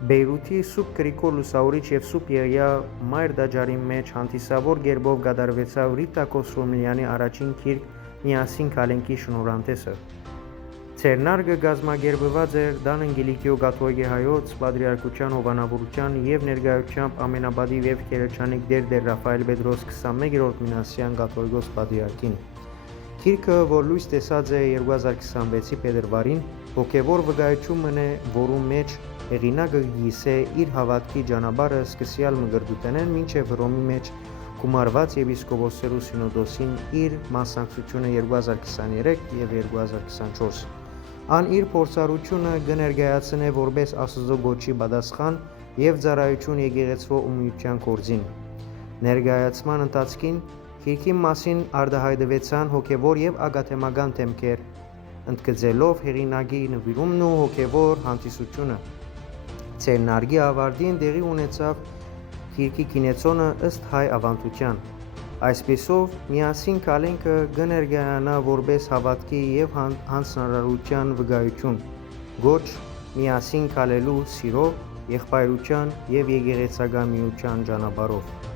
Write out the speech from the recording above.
Բեյրութի Սուրբ Գրիգոր Լուսավորիչ և Սուրբ Եղիա Մայր տաճարի մեջ հանդիսավոր գերբով կատարվեցավ Ռիտա Կոսրոմլյանի առաջին գիրք «Միասին քալենքի» շնորհանդեսը։ Ցերնարգը կազմակերպված էր Դանն Կիլիկիո կաթողիկե հայոց պատրիարքության հովանավորության և ներկայությամբ ամենապատիվ և գերեչանիկ Տեր Ռաֆայել Պետրոս 21-րդ Մինասյան կաթողիկոս պատրիարքին։ Գիրքը, որ լույս տեսած է 2026 փետրվարին, հոգևոր վկայություն մնե, որում մեջ հեղինակը գիսե իր հավատքի ճանապարհը սկսյալ մկրտութենեն մինչև Հռոմի մեջ գումարված եպիսկոպոսներու սինոդոսին իր մասնակցությունը 2023 և 2024։ Ան իր փորձառությունը կներկայացնե որպես Աստծո գոչի պատասխան և ծառայություն եկեղեցվո ումնյության գործին։ Ներկայացման ընթացքին գիրքի մասին արտահայտվեցան հոգևոր և ակադեմիական դեմքեր, ընդգծելով հեղինակի նվիրումն ու հոգևոր հանդիսությունը։ Ցերնարգի ավարտին տեղի ունեցավ գիրքի կինեցոնը ըստ հայ ավանդության։ Այսպիսով, «Միասին քալենքը» կներկայանա որպես հավատքի և հանձնարարության վկայություն, կոչ միասին քալելու սիրով, եղբայրության և եկեղեցական միության ճանապարհով։